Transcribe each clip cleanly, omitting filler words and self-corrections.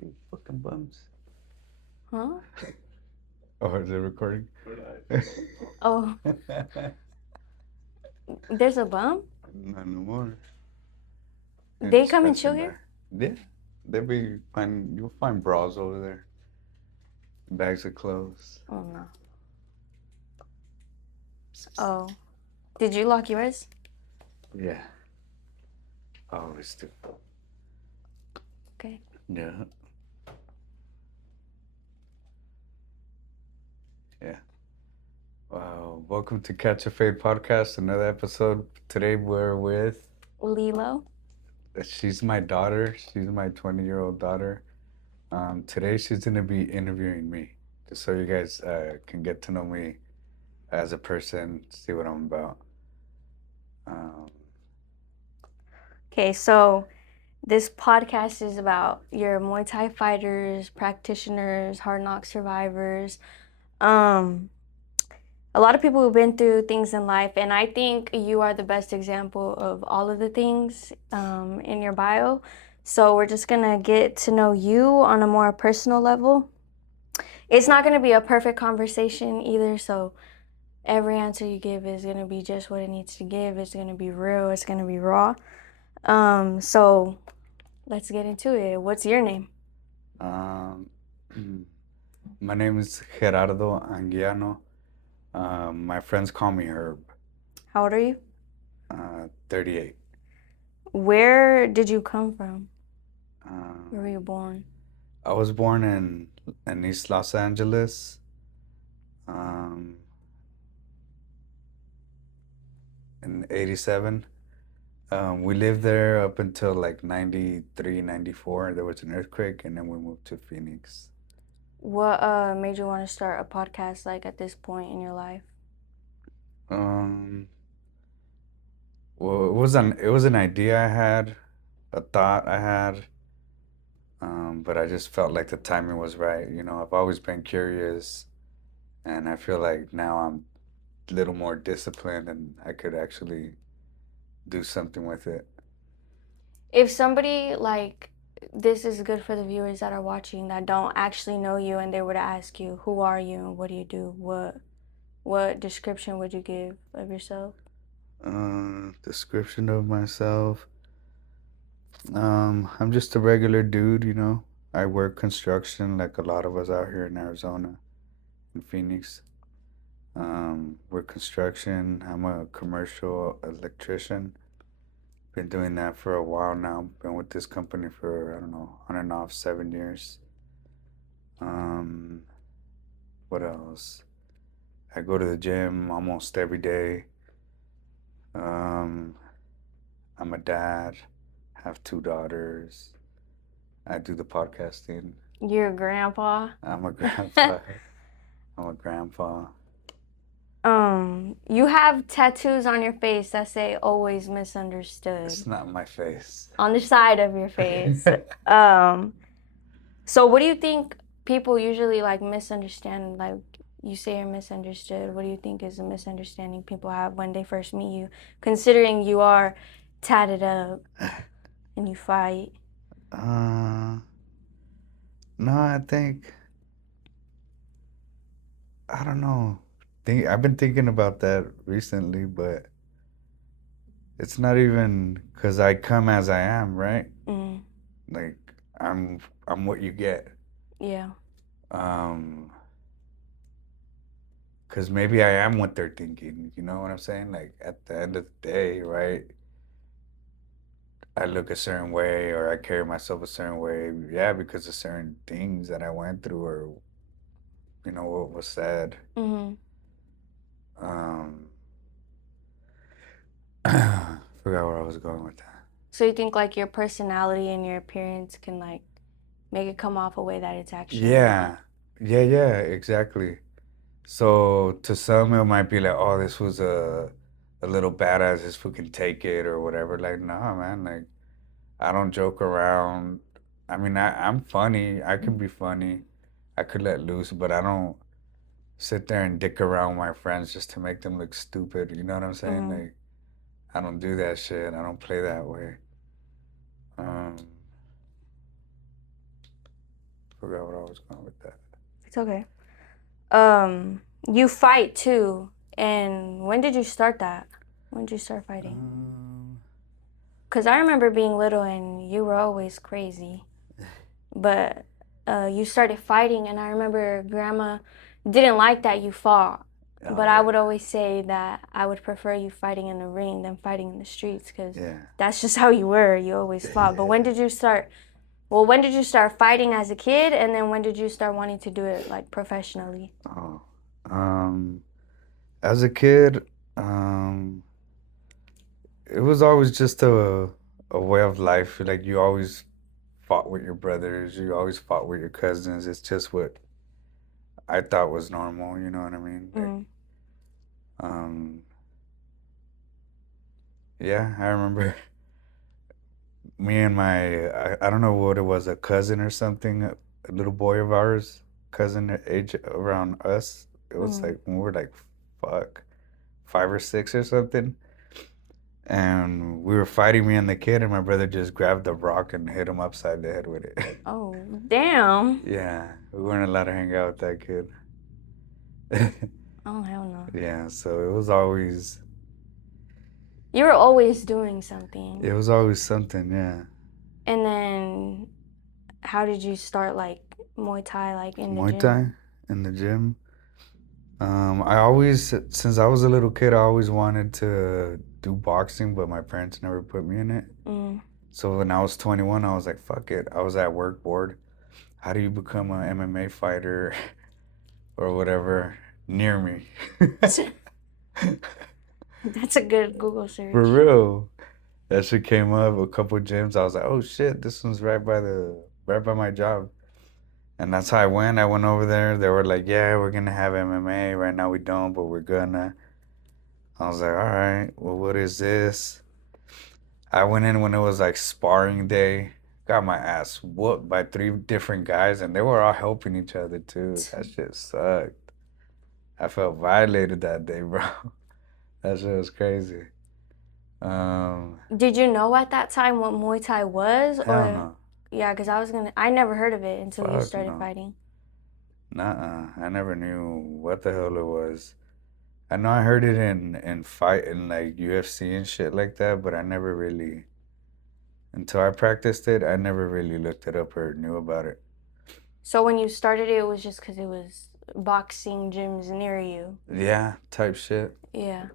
Hey, fucking bums. Huh? Oh, is it recording? Oh, there's a bum? Not no more. They're They just come and passing chill by. here? Yeah, you'll find bras over there, bags of clothes. Oh no. Oh. Did you lock yours? Yeah, always do. Okay. Yeah, yeah. Wow, welcome to Catch a Fade podcast. Another episode. Today we're with. Lilo? She's my daughter. She's my 20-year-old daughter. Today she's gonna be interviewing me, just so you guys can get to know me as a person, see what I'm about. Um, Okay, so this podcast is about your Muay Thai fighters, practitioners, hard knock survivors. Um, a lot of people have been through things in life, and I think you are the best example of all of the things in your bio. So we're just gonna get to know you on a more personal level. It's not gonna be a perfect conversation either, so every answer you give is gonna be just what it needs to give. It's gonna be real. It's gonna be raw. So let's get into it. What's your name? um, my name is Gerardo Anguiano. My friends call me Herb. How old are you? 38. Where did you come from? Where were you Um, born? I was born in East Los Angeles. Um, in 87. We lived there up until like 93, 94. There was an earthquake, and then we moved to Phoenix. What made you want to start a podcast like at this point in your life? Um, well, it was an idea I had, a thought I had, but I just felt like the timing was right. I've always been curious, and I feel like now I'm a little more disciplined, and I could actually do something with it. If somebody like this is good for the viewers that are watching that don't actually know you and they were to ask you, who are you and what do you do? What description would you give of yourself? Description of myself. I'm just a regular dude. I work construction like a lot of us out here in Arizona, in Phoenix. Work construction. I'm a commercial electrician. Been doing that for a while now. Been with this company for, I don't know, on and off 7 years. Um, what else? I go to the gym almost every day. Um, I'm a dad, have two daughters. I do the podcasting. You're a grandpa. I'm a grandpa. I'm a grandpa. You have tattoos on your face that say always misunderstood It's not my face. on the side of your face. Um, so what do you think people usually like misunderstand? Like you say you're misunderstood. What do you think is a misunderstanding people have when they first meet you, considering you are tatted up and you fight? Uh, no, I don't know. I've been thinking about that recently, but it's not even because I come as I am, right? Mm, Like I'm what you get. yeah. Um, because maybe I am what they're thinking. You know what I'm saying? Like at the end of the day, right? I look a certain way or I carry myself a certain way. Yeah, because of certain things that I went through or what was said. Mm-hmm. Um, forgot where I was going with that. So you think like your personality and your appearance can like make it come off a way that it's actually Yeah, not? yeah, exactly. So to some it might be like, oh, this was a little badass, this fool can take it or whatever. Like, nah, man, like I don't joke around. I mean, I'm funny. I can be funny. I could let loose, but I don't sit there and dick around with my friends just to make them look stupid. You know what I'm saying? Mm-hmm. Like, I don't do that shit. I don't play that way. Um, forgot what I was going with that. It's okay. You fight too. And when did you start that? When did you start fighting? Because I remember being little and you were always crazy. But you started fighting, and I remember Grandma didn't like that you fought. But I would always say that I would prefer you fighting in the ring than fighting in the streets because that's just how you were. You always fought. But when did you start? Well, when did you start fighting as a kid, and then when did you start wanting to do it like professionally? As a kid, it was always just a way of life. Like you always fought with your brothers, you always fought with your cousins. It's just what I thought was normal, you know what I mean? Like, yeah, I remember me and I don't know what it was, a cousin or something, a little boy of ours, cousin age around us. It was like when we were like, fuck, 5 or 6 or something. And we were fighting, me and the kid, and my brother just grabbed the rock and hit him upside the head with it. Oh, damn. Yeah, we weren't allowed to hang out with that kid. Oh, hell no. Yeah, so it was always. You were always doing something. It was always something, yeah. And then, how did you start like Muay Thai, like in the Muay gym? Thai in the gym. I always, since I was a little kid, I always wanted to do boxing, but my parents never put me in it. So when I was 21, I was like, fuck it. I was at work bored. How do you become an MMA fighter or whatever near me? That's a good Google search. For real. That shit came up, a couple gyms. I was like, oh shit, this one's right by my job. And that's how I went. I went over there. They were like, yeah, we're gonna have MMA. Right now we don't, but we're gonna. I was like, all right, well, what is this? I went in when it was like sparring day. Got my ass whooped by 3 different guys, and they were all helping each other too. That shit sucked. I felt violated that day, bro. That shit was crazy. Did you know at that time what Muay Thai was? Hell no. Yeah, because I never heard of it until you Fuck started no. fighting. Nuh-uh. I never knew what the hell it was. I know I heard it in fight in like UFC and shit like that, but I never really, until I practiced it, I never really looked it up or knew about it. So when you started it was just because it was boxing gyms near you? Yeah, type shit. Yeah.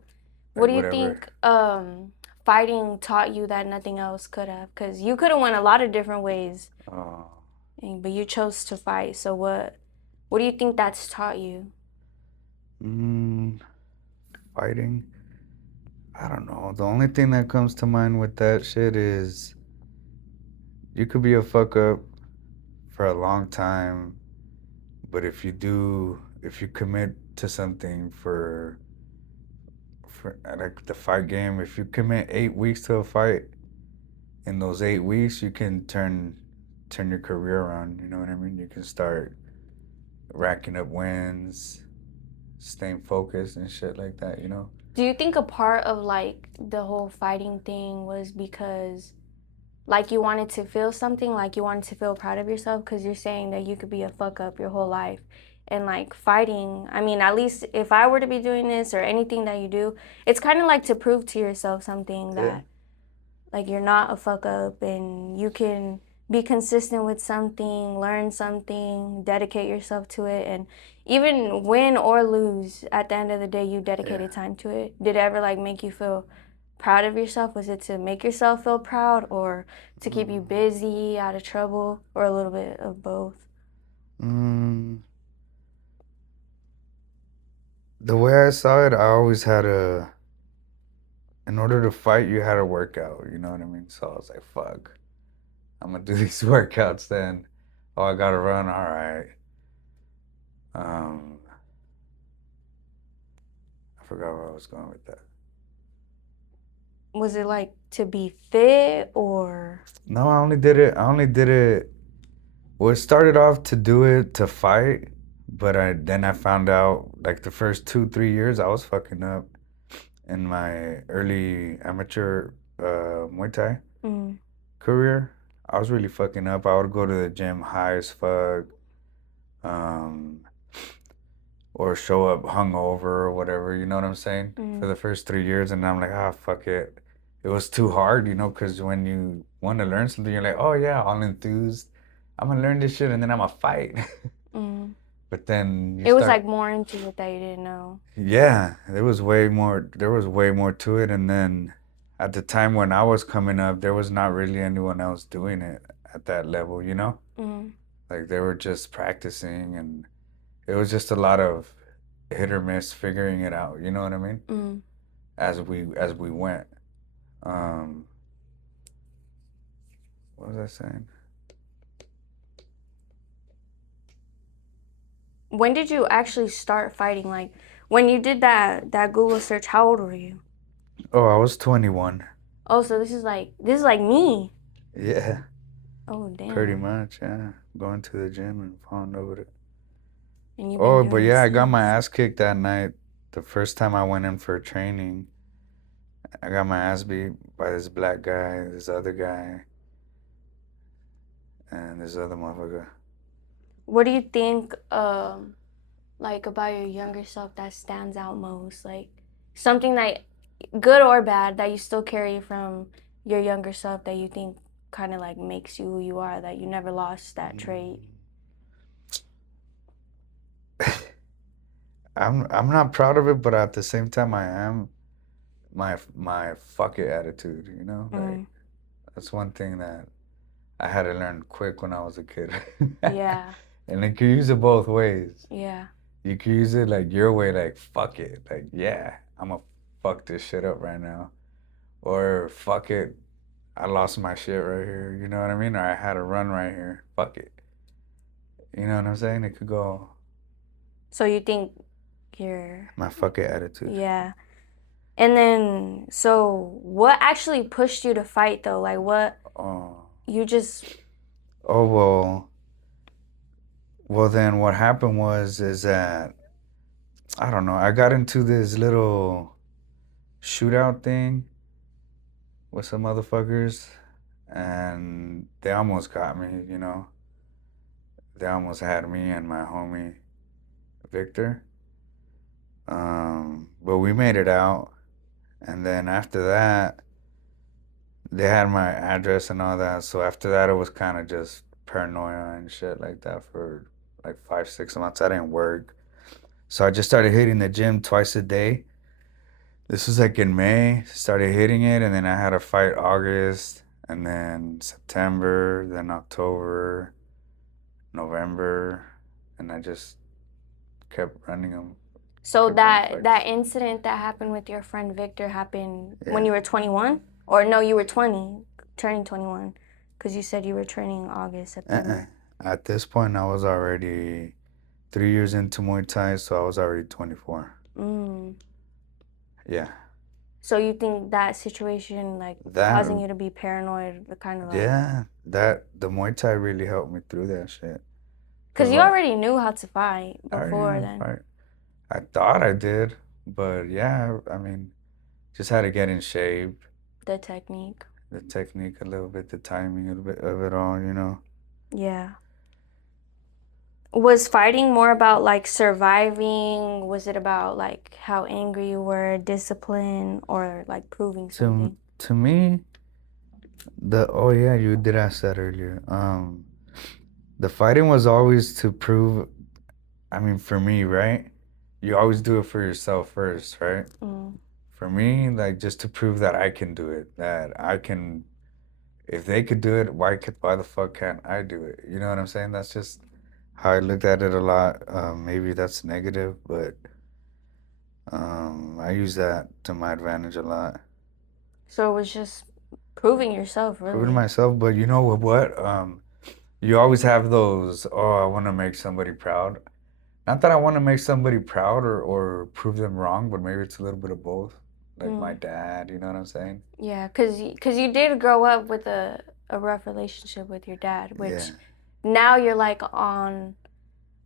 Like What do you whatever. think fighting taught you that nothing else could have? Because you could have went a lot of different ways, but you chose to fight. So what do you think that's taught you? Fighting? I don't know. The only thing that comes to mind with that shit is you could be a fuck up for a long time, but if you commit to something for like the fight game, if you commit 8 weeks to a fight, in those 8 weeks you can turn your career around. You know what I mean? You can start racking up wins, staying focused and shit like that. You know? Do you think a part of like the whole fighting thing was because like you wanted to feel something, like you wanted to feel proud of yourself? Because you're saying that you could be a fuck up your whole life. And like fighting, I mean, at least if I were to be doing this or anything that you do, it's kind of like to prove to yourself something that like you're not a fuck up and you can be consistent with something, learn something, dedicate yourself to it, and even win or lose, at the end of the day, you dedicated time to it. Did it ever like make you feel proud of yourself? Was it to make yourself feel proud or to keep you busy, out of trouble, or a little bit of both? The way I saw it, I always had in order to fight, you had to work out, you know what I mean? So I was like, fuck, I'm gonna do these workouts then. Oh, I gotta run, all right. I forgot where I was going with that. Was it like to be fit or? No, I only did it. Well, it started off to do it to fight, but then I found out like the first 2-3 years I was fucking up in my early amateur Muay Thai career. I was really fucking up. I would go to the gym high as fuck, um, or show up hungover or whatever. You know what I'm saying? For the first 3 years, and I'm like, ah, fuck it. It was too hard, because when you want to learn something, you're like, oh yeah, all enthused. I'm gonna learn this shit, and then I'm gonna fight. But then you It was like start, more into it that you didn't know. yeah, there was way more. There was way more to it, and then at the time when I was coming up, there was not really anyone else doing it at that level. Like they were just practicing, and it was just a lot of hit or miss figuring it out. You know what I mean? As we went. Um, what was I saying? When did you actually start fighting? Like when you did that Google search, how old were you? Oh, I was 21. Oh, so this is like me. Yeah, Oh, pretty damn. much. Yeah, going to the gym and falling over it. And you've been Oh, but doing it yeah, I got my since. ass kicked that night. The first time I went in for training, I got my ass beat by this black guy, this other guy, and this other motherfucker. What do you think like about your younger self that stands out most? Like something that good or bad that you still carry from your younger self that you think kind of like makes you who you are, that you never lost that trait? I'm not proud of it, but at the same time, I am. My fuck it attitude. Like that's one thing that I had to learn quick when I was a kid. Yeah. And you can use it both ways. Yeah. You can use it like your way, like fuck it, like yeah, I'm gonna fuck this shit up right now, or fuck it, I lost my shit right here. You know what I mean? Or I had a run right here. Fuck it. You know what I'm saying? It could go. So you think you're, My fuck it attitude. yeah. And then, so what actually pushed you to fight though? Like what Oh. you just, Oh well. Well then, what happened is that I don't know. I got into this little shootout thing with some motherfuckers, and they almost got me. They almost had me and my homie Victor. But we made it out, and then after that, they had my address and all that. So after that, it was kind of just paranoia and shit like that for like 5, 6 months. I didn't work, so I just started hitting the gym twice a day. This was like in May, started hitting it, and then I had a fight August, and then September, then October, November, and I just kept running them. so Kept running that fights. incident that happened with your friend Victor happened when Yeah. you were 21? Or no, you were 20, turning 21, because you said you were training August, September. At this point, I was already 3 years into Muay Thai, so I was already 24. Yeah. So you think that situation like That, causing you to be paranoid, kind of like, yeah, the Muay Thai really helped me through that shit. because Cause you like, already knew how to fight I already knew before how to then. fight. I thought I did, but yeah, I mean, just had to get in shape, The technique. the technique a little bit, the timing a little bit of it all. Yeah. Was fighting more about like surviving? Was it about like how angry you were, discipline, or like proving To something? to me, oh yeah, you did ask that earlier. The fighting was always to prove. I mean, for me, right? You always do it for yourself first, right? For me, like just to prove that I can do it, that I can. If they could do it, why the fuck can't I do it? You know what I'm saying? That's just how I looked at it a lot. Maybe that's negative, but I use that to my advantage a lot. So it was just proving yourself, Proving really. myself, but you know what? You always have those, oh, I want to make somebody proud. Not that I want to make somebody proud or prove them wrong, but maybe it's a little bit of both. Like my dad, you know what I'm saying? Yeah, cause you did grow up with a rough relationship with your dad, which Yeah. now you're like on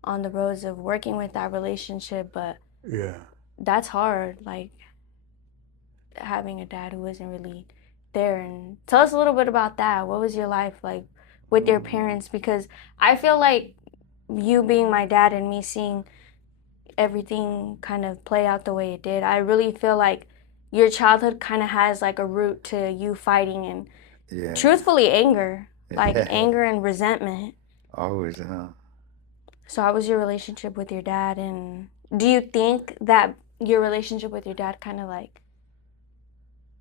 the roads of working with that relationship, but Yeah. that's hard, like having a dad who isn't really there. And tell us a little bit about that. What was your life like with your parents? Because I feel like you being my dad and me seeing everything kind of play out the way it did, I really feel like your childhood kind of has like a root to you fighting and Yeah. truthfully anger, like Yeah. anger and resentment. Always, huh? So how was your relationship with your dad, and do you think that your relationship with your dad kind of like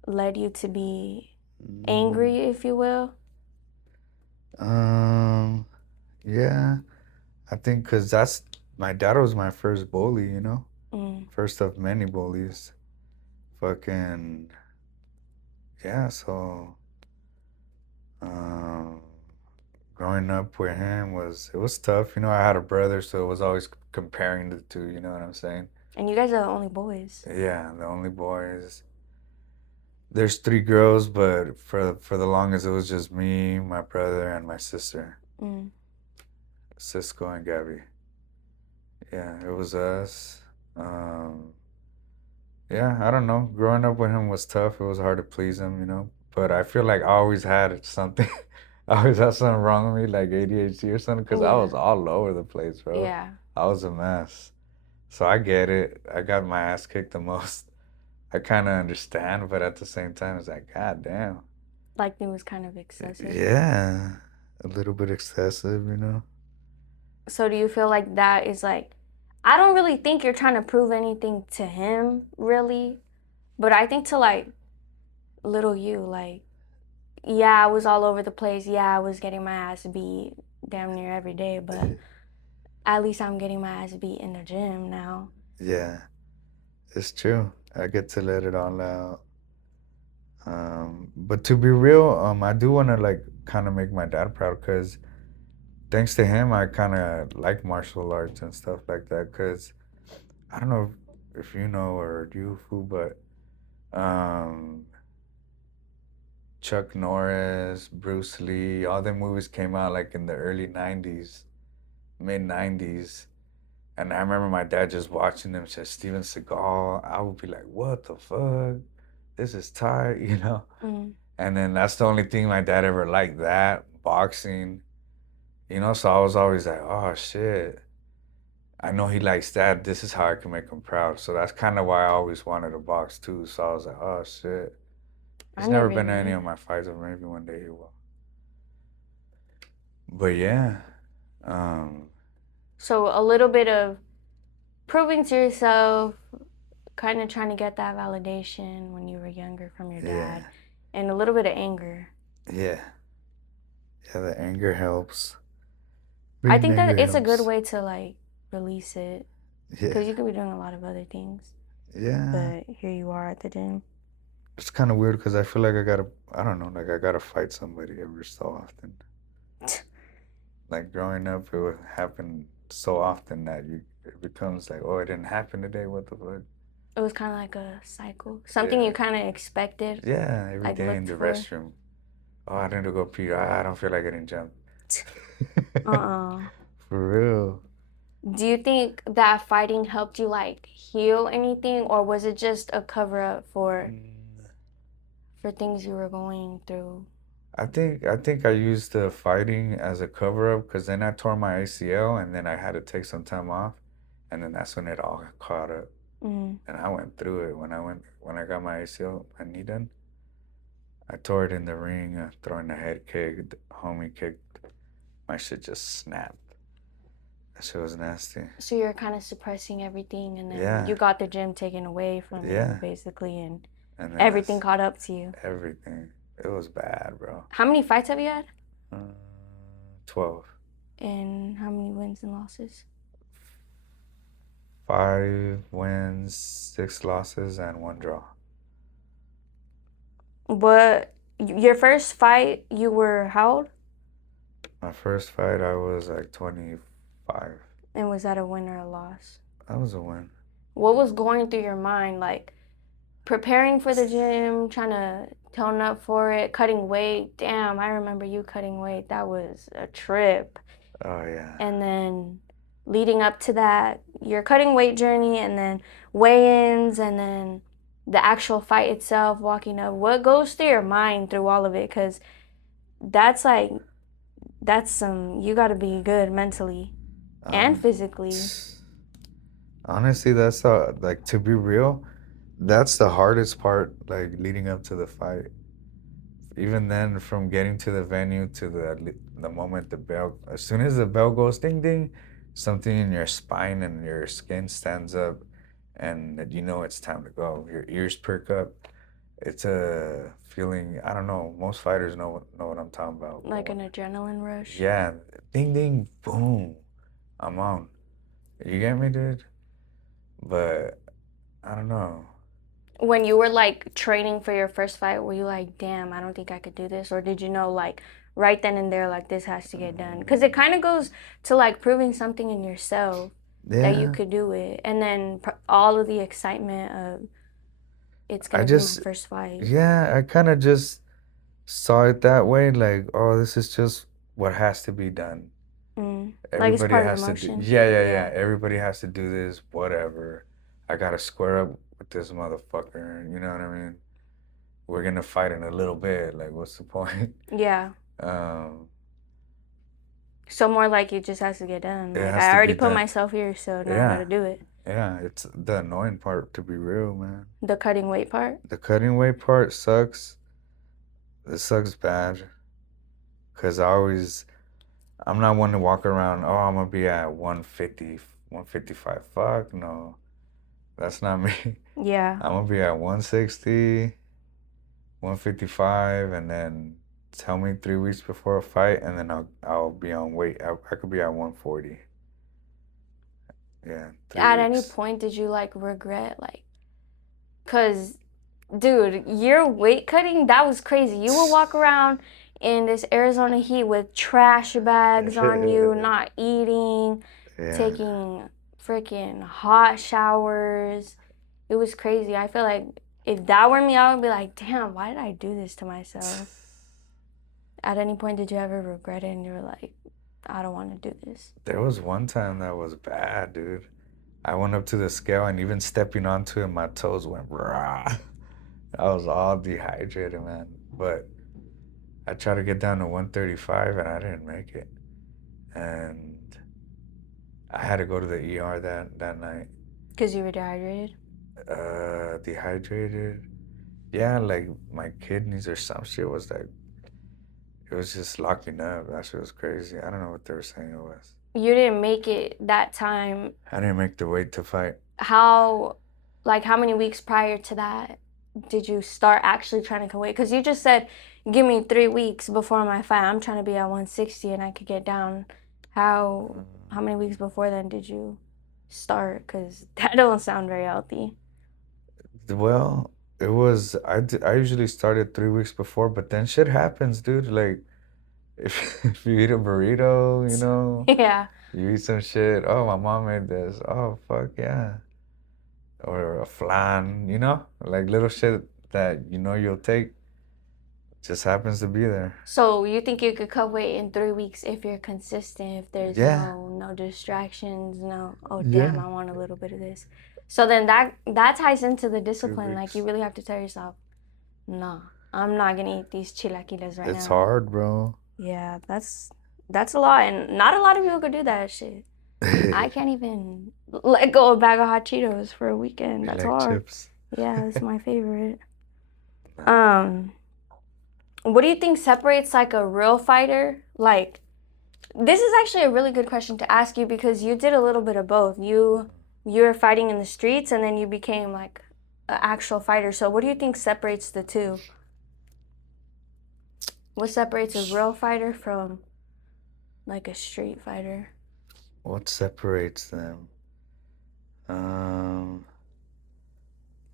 led you to be Mm, angry, if you will? um, yeah. I think because my dad was my first bully, you know? Mm. First of many bullies. Fucking, yeah, so, um, growing up with him it was tough. You know, I had a brother, so it was always comparing the two, you know what I'm saying? And you guys are the only boys. Yeah, the only boys. There's three girls, but for the longest it was just me, my brother, and my sister, Mm. Cisco and Gabby. Yeah, it was us. Um, yeah, I don't know. Growing up with him was tough. It was hard to please him, you know. But I feel like I always had something. I always had something wrong with me, like ADHD or something, because I Yeah. was all over the place, bro. Yeah. I was a mess. So I get it. I got my ass kicked the most. I kind of understand, but at the same time, it's like, God damn. Like it was kind of excessive. Yeah, a little bit excessive, you know? So do you feel like that is like, I don't really think you're trying to prove anything to him, really, but I think to like little you, like, yeah, I was all over the place. Yeah, I was getting my ass beat damn near every day, but at least I'm getting my ass beat in the gym now. Yeah, it's true. I get to let it all out. But to be real, I do want to like kind of make my dad proud because thanks to him, I kind of like martial arts and stuff like that. Because I don't know if you know or you, Fu, but um, Chuck Norris, Bruce Lee, all the movies came out like in the early 90s, mid 90s. And I remember my dad just watching them, said Steven Seagal. I would be like, what the fuck? This is tight, you know? Mm. And then that's the only thing my dad ever liked, that boxing, you know? So I was always like, oh shit. I know he likes that. This is how I can make him proud. So that's kind of why I always wanted to box too. So I was like, oh shit. I He's never never been to even any knew of that. my fights, or maybe one day he will. But yeah, um, So a little bit of proving to yourself, kind of trying to get that validation when you were younger from your dad, yeah, and a little bit of anger. yeah, yeah. The anger helps. I Being think that angry it's a good helps. way to like release it Yeah, because you could be doing a lot of other things, yeah. but here you are at the gym. It's kind of weird because I feel like I don't know, like I gotta fight somebody every so often. Like growing up, it would happen so often that it becomes like, oh, it didn't happen today. What the fuck? It was kind of like a cycle, something Yeah, you kind of expected, yeah. Every like day in looked the for. restroom. Oh, I need to go pee. I don't feel like getting jumped. Uh-uh. For real. Do you think that fighting helped you like heal anything, or was it just a cover up Mm, for things you were going through? I think I used the fighting as a cover up because then I tore my ACL and then I had to take some time off, and then that's when it all got caught up. Mm. And I went through it when I got my ACL, my knee done. I tore it in the ring, throwing a head kick, the homie kicked. My shit just snapped. That shit was nasty. So you're kind of suppressing everything, and then Yeah, you got the gym taken away from you, yeah. basically, and And then everything that's caught up to you. everything. It was bad, bro. How many fights have you had? Uh, 12. And how many wins and losses? 5 wins, 6 losses, and 1 draw. What, your first fight, you were how old? My first fight, I was like 25. And was that a win or a loss? That was a win. What was going through your mind, like preparing for the gym, trying to tone up for it, cutting weight? Damn, I remember you cutting weight. That was a trip. Oh, yeah. And then leading up to that, your cutting weight journey, and then weigh-ins, and then the actual fight itself, walking up. What goes through your mind through all of it? Because that's like, that's some, you got to be good mentally. and Um, physically. honestly, that's like, to be real, that's the hardest part, like leading up to the fight. Even then, from getting to the venue to the moment the bell, as soon as the bell goes ding ding, something in your spine and your skin stands up, and you know it's time to go. Your ears perk up. It's a feeling. I don't know. Most fighters know what I'm talking about. Like an adrenaline rush. Yeah, ding ding boom, I'm on. You get me, dude? But I don't know. When you were like training for your first fight, were you like, damn, I don't think I could do this? Or did you know, like, right then and there, like, this has to get done? Because it kind of goes to like proving something in yourself that you Yeah, could do it. And then all of the excitement of it's I gonna be my just first fight. yeah, I kind of just saw it that way, like, oh, this is just what has to be done. Like, it's Everybody part of the has to do, motion. yeah. Yeah. Everybody has to do this, whatever. I gotta square up with this motherfucker. You know what I mean? We're gonna fight in a little bit. Like, what's the point? Yeah. Um, So more like it just has to get done. it Like, has I to already be put done. myself here, so now I Yeah, gotta do it. yeah. It's the annoying part, to be real, man. The cutting weight part. The cutting weight part sucks. It sucks bad. Cause I'm not one to walk around, oh, I'm gonna be at 150, 155. Fuck no. That's not me. Yeah. I'm gonna be at 160, 155, and then tell me 3 weeks before a fight, and then I'll be on weight. I could be at 140. Yeah, three At any weeks. point, did you like regret, like, cause, dude, your weight cutting, that was crazy. You would walk around in this Arizona heat with trash bags on you, not eating, Yeah. taking freaking hot showers. It was crazy. I feel like if that were me, I would be like, damn, why did I do this to myself? At any point, did you ever regret it and you were like, I don't want to do this? There was one time that was bad, dude. I went up to the scale and even stepping onto it, my toes went rah. I was all dehydrated, man. But I tried to get down to 135 and I didn't make it. And I had to go to the ER that night. Because you were dehydrated? Dehydrated. Yeah, like my kidneys or some shit was like, it was just locking up. That shit was crazy. I don't know what they were saying it was. You didn't make it that time. I didn't make the weight to fight. How many weeks prior to that did you start actually trying to cut weight? Because you just said, give me 3 weeks before my fight. I'm trying to be at 160 and I could get down. How many weeks before then did you start? Because that don't sound very healthy. Well, it was, I usually started 3 weeks before, but then shit happens, dude. Like, if you eat a burrito, you know, Yeah. you eat some shit. Oh, my mom made this. Oh, fuck yeah. Or a flan, you know, like little shit that you know you'll take, just happens to be there. So you think you could cut weight in 3 weeks if you're consistent, if there's Yeah, no distractions, no, oh damn, yeah. I want a little bit of this. So then that ties into the Three discipline. Like, you weeks. really have to tell yourself, no, I'm not gonna eat these chilaquiles right It's now. hard, bro. Yeah, that's a lot, and not a lot of people could do that shit. I can't even let go of a bag of hot Cheetos for a weekend. You That's like hard. chips? Yeah, that's my favorite. What do you think separates like a real fighter? Like, this is actually a really good question to ask you because you did a little bit of both. You were fighting in the streets and then you became like an actual fighter. So what do you think separates the two? What separates a real fighter from like a street fighter? What separates them? Um,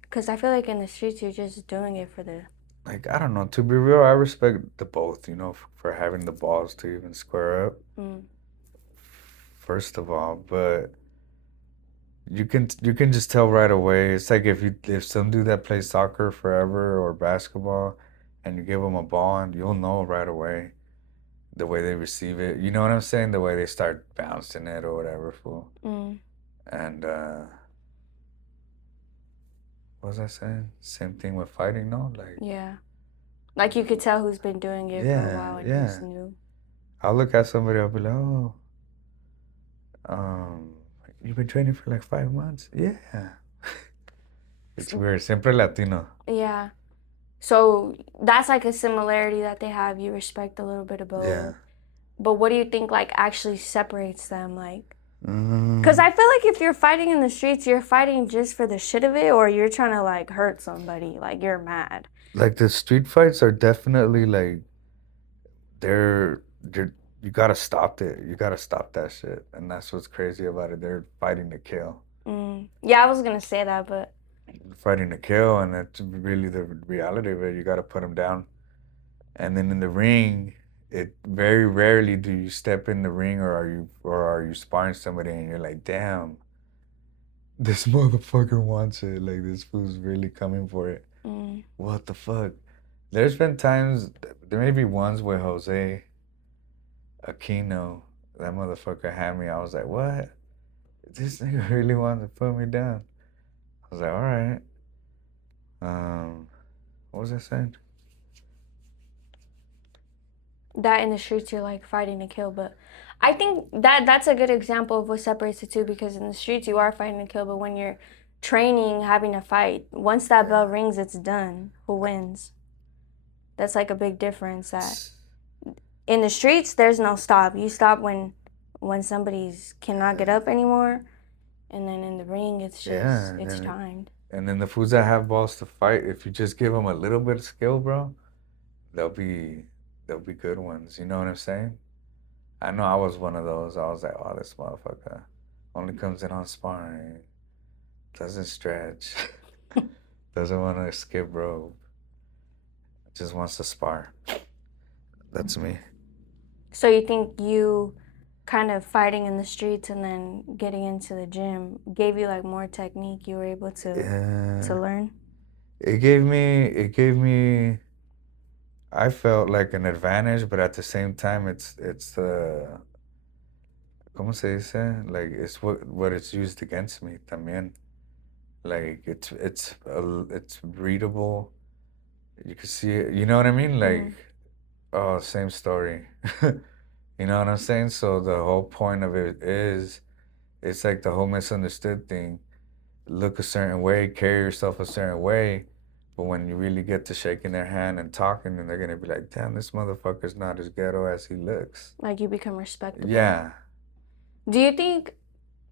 Because I feel like in the streets you're just doing it for the like, I don't know. To be real, I respect the both, you know, for having the balls to even square up, first of all. But you can just tell right away. It's like if some dude that plays soccer forever or basketball, and you give them a ball, and you'll know right away the way they receive it. You know what I'm saying? The way they start bouncing it or whatever, fool. And what was I saying? Same thing with fighting, no? Like, yeah. Like, you could tell who's been doing it for a while and who's yeah. new. I'll look at somebody, I'll be like, oh, Um, you've been training for like 5 months? Yeah. It's weird. Siempre Latino. Yeah. So that's like a similarity that they have. You respect a little bit of Yeah. both. But what do you think like actually separates them? Like, because I feel like if you're fighting in the streets, you're fighting just for the shit of it, or you're trying to like hurt somebody. Like you're mad. Like the street fights are definitely like they're you gotta stop it. You gotta stop that shit. And that's what's crazy about it. They're fighting to kill. Yeah, I was gonna say that, but Fighting to kill, and that's really the reality of it. You gotta put them down. And then in the ring, it very rarely do you step in the ring or are you sparring somebody and you're like, damn, this motherfucker wants it. Like this fool's really coming for it. What the fuck? There's been times, there may be ones with Jose Aquino, that motherfucker had me. I was like, what? This nigga really wants to put me down. I was like, all right. What was I saying? that in the streets you're like fighting to kill. But I think that that's a good example of what separates the two, because in the streets you are fighting to kill, but when you're training, having to fight, once that bell rings, it's done. Who wins? That's like a big difference. That in the streets there's no stop. You stop when somebody's cannot get up anymore, and then in the ring it's just it's timed. And then the fools that have balls to fight, if you just give them a little bit of skill, bro, they'll be good ones. You know what I'm saying? I know I was one of those. I was like, oh, this motherfucker only comes in on sparring, doesn't stretch, doesn't want to skip rope, just wants to spar. That's me. So you think you kind of fighting in the streets and then getting into the gym gave you like more technique? You were able to learn? It gave me I felt like an advantage, but at the same time it's ¿cómo se dice? Like it's what it's used against me también. Like it's readable. You can see it, you know what I mean? Like oh, same story. You know what I'm saying? So the whole point of it is it's like the whole misunderstood thing. Look a certain way, carry yourself a certain way, but when you really get to shaking their hand and talking, then they're gonna be like, damn, this motherfucker's not as ghetto as he looks. Like you become respectable. Yeah. Do you think,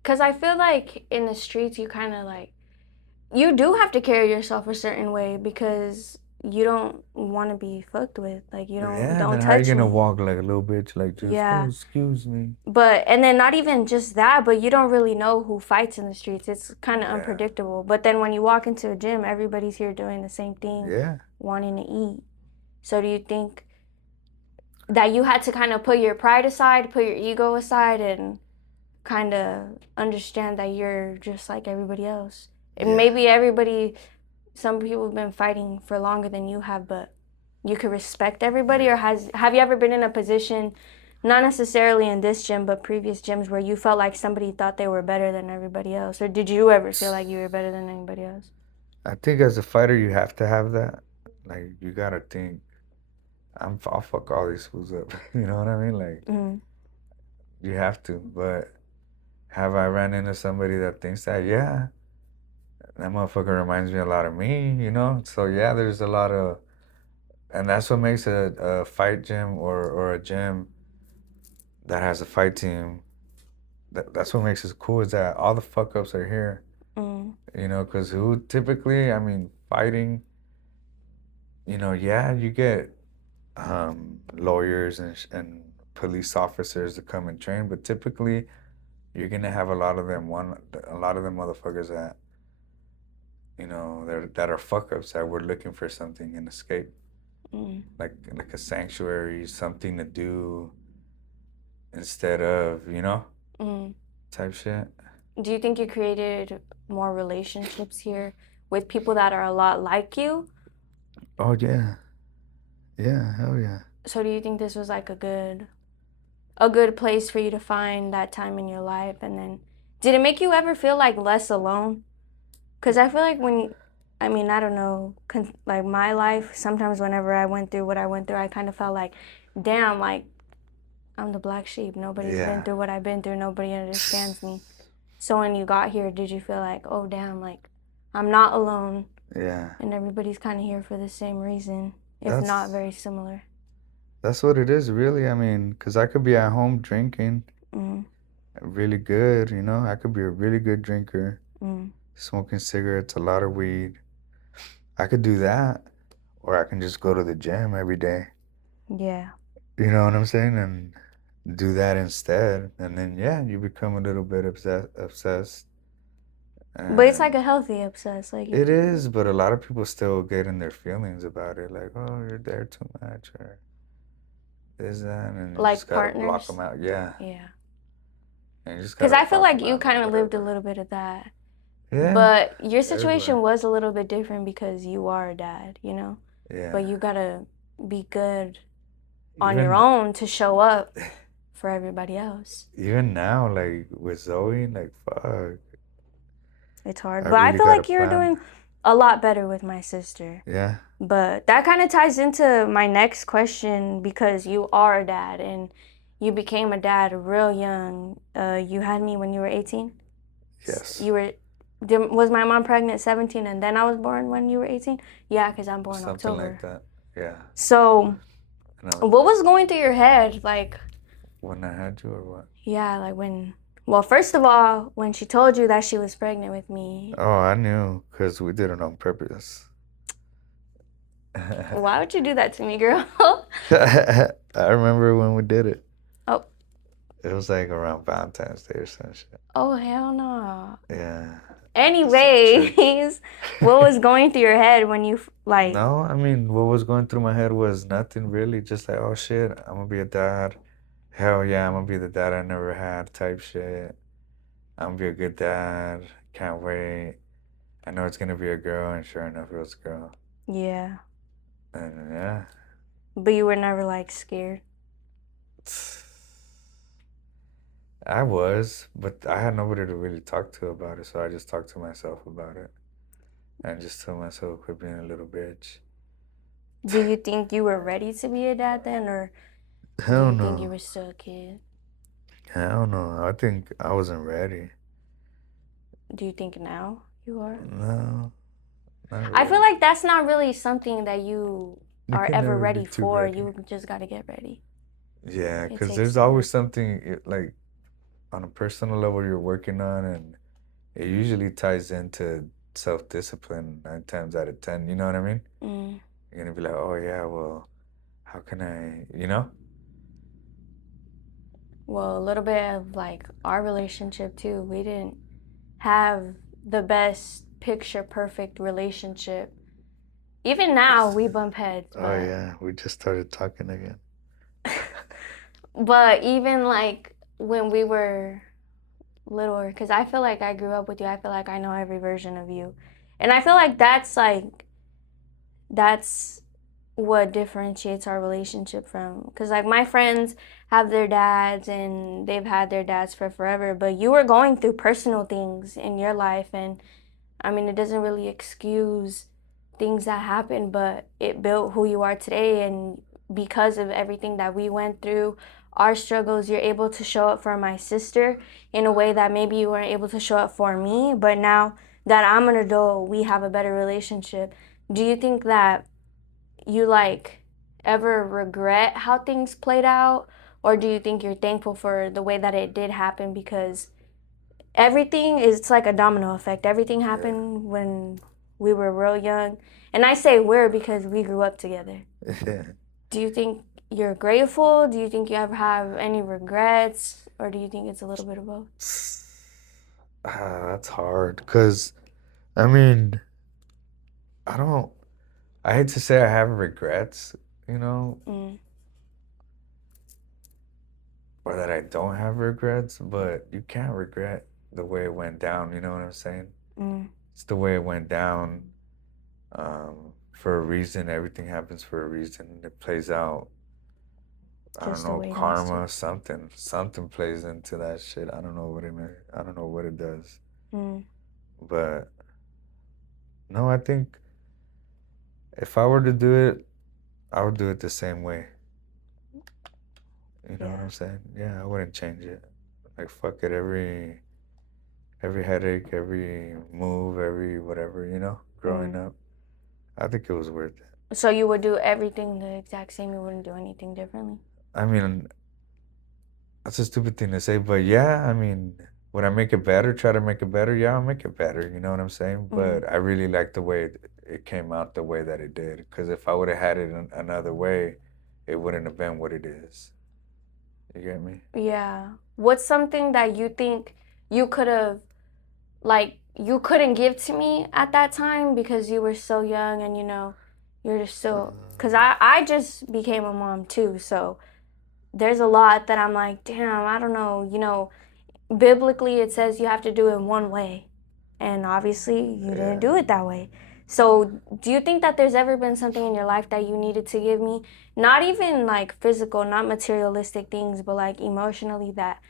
because I feel like in the streets you kind of like, you do have to carry yourself a certain way because you don't want to be fucked with. Like you don't Yeah, don't then touch how are you gonna me. walk like a little bitch, like just Yeah. oh, excuse me. But and then not even just that, but you don't really know who fights in the streets. It's kind of unpredictable. But then when you walk into a gym, everybody's here doing the same thing, wanting to eat. So do you think that you had to kind of put your pride aside, put your ego aside, and kind of understand that you're just like everybody else? And maybe some people have been fighting for longer than you have, but you could respect everybody. Or have you ever been in a position, not necessarily in this gym, but previous gyms, where you felt like somebody thought they were better than everybody else? Or did you ever feel like you were better than anybody else? I think as a fighter, you have to have that. Like you gotta think, I'll fuck all these fools up. You know what I mean? Like you have to. But have I ran into somebody that thinks that? Yeah. That motherfucker reminds me a lot of me, you know? So yeah, there's a lot of, and that's what makes a fight gym or a gym that has a fight team. That's what makes it cool, is that all the fuck ups are here. You know, because who typically, I mean, fighting, you know, yeah, you get lawyers and police officers to come and train, but typically you're gonna have a lot of them motherfuckers that, you know, that are fuck ups that were looking for something and escape. Like a sanctuary, something to do instead of, you know, type shit. Do you think you created more relationships here with people that are a lot like you? Oh yeah. Yeah, hell yeah. So do you think this was like a good place for you to find that time in your life? And then did it make you ever feel like less alone? Because I feel like I don't know, like my life, sometimes whenever I went through what I went through, I kind of felt like, damn, like I'm the black sheep. Nobody's been Yeah. through what I've been through. Nobody understands me. So when you got here, did you feel like, oh damn, like I'm not alone Yeah. and everybody's kind of here for the same reason, if not That's very similar? that's what it is, really. I mean, 'cause I could be at home drinking Mm, really good, you know? I could be a really good drinker, mm, smoking cigarettes, a lot of weed. I could do that, or I can just go to the gym every day. yeah. You know what I'm saying? And do that instead. And then, yeah, you become a little bit obsessed. But it's like And a healthy obsess. Like it is, but a lot of people still get in their feelings about it. Like, oh, you're there too much, or this, that. And you just like gotta block partners. them out. Yeah. Yeah. And you just Because gotta I feel block like them you out or kind of lived a whatever. little bit of that. Yeah, But your everybody. situation was a little bit different because you are a dad, you know? But Yeah. you gotta be good on your Even own to show up for everybody else. even now, like with Zoe, like fuck, It's I hard. But I really feel gotta like you're plan. doing a lot better with my sister. Yeah. But that kind of ties into my next question because you are a dad and you became a dad real young. You had me when you were 18? Yes. You were, was my mom pregnant at 17 and then I was born when you were 18? Yeah, because I'm born Something like October. that. Yeah. So, And I was what was going through your head? Like, when I had you or what? yeah, like when, well, first of all, when she told you that she was pregnant with me, Oh, I knew, 'cause we did it on purpose. why would you do that to me, girl? I remember when we did it. Oh, It was like around Valentine's Day or some shit. oh, hell no. Yeah. Some church. Anyways, what was going through your head when you, like, No, I mean, what was going through my head was nothing really. Just like, oh shit, I'm gonna be a dad. Hell yeah, I'm gonna be the dad I never had type shit. I'm gonna be a good dad. Can't wait. I know it's gonna be a girl, and sure enough, it was a girl. yeah, And yeah. but you were never, like, scared? I was, but I had nobody to really talk to about it, so I just talked to myself about it. And just told myself, quit being a little bitch. Do you think you were ready to be a dad then, or do Hell you think you no. were still a kid? Hell no. I think I wasn't ready. Do you think now you are? No, not I feel really. like that's not really something that you You are can ever never be ready too for. ready. You just got to get ready. Yeah, It because takes there's time. always something like on a personal level you're working on, and it usually ties into self-discipline 9 times out of 10. You know what I mean? Mm. You're gonna be like, oh yeah, well, how can I, you know? Well, a little bit of like our relationship too. We didn't have the best picture perfect relationship. Even now we bump heads, Oh yeah, we just started talking again. but even like when we were littler, because I feel like I grew up with you. I feel like I know every version of you, and I feel like that's what differentiates our relationship from, because like my friends have their dads and they've had their dads for forever, but you were going through personal things in your life, and I mean it doesn't really excuse things that happened, but it built who you are today. And because of everything that we went through, our struggles, you're able to show up for my sister in a way that maybe you weren't able to show up for me. But now that I'm an adult, we have a better relationship. Do you think that you like ever regret how things played out, or do you think you're thankful for the way that it did happen? Because everything is, it's like a domino effect. Everything happened when we were real young, and I say we're because we grew up together. Yeah. Do you think you're grateful? Do you think you ever have any regrets, or do you think it's a little bit of both? That's hard, 'cause I mean, I don't, I hate to say I have regrets, you know, Mm, or that I don't have regrets, but you can't regret the way it went down, you know what I'm saying? mm. It's the way it went down, for a reason. Everything happens for a reason. It plays out. I don't Just the know, way it needs to. karma, something plays into that shit. I don't know what I don't know what it does. Mm. But no, I think if I were to do it, I would do it the same way. You know what Yeah. I'm saying? Yeah, I wouldn't change it. Like fuck it, every headache, every move, every whatever, growing Mm. up. I think it was worth it. So you would do everything the exact same. You wouldn't do anything differently. I mean, that's a stupid thing to say, but yeah, I mean, would I make it better? Try to make it better? Yeah, I'll make it better. You know what I'm saying? Mm. But I really like the way it came out the way that it did. Because if I would have had it another way, it wouldn't have been what it is. You get me? Yeah. What's something that you think you could have, like, you couldn't give to me at that time because you were so young and you're just so. Because I just became a mom too, so there's a lot that I'm like, damn, I don't know. Biblically it says you have to do it one way, and obviously you didn't do it that way. So do you think that there's ever been something in your life that you needed to give me, not even like physical, not materialistic things, but like emotionally, that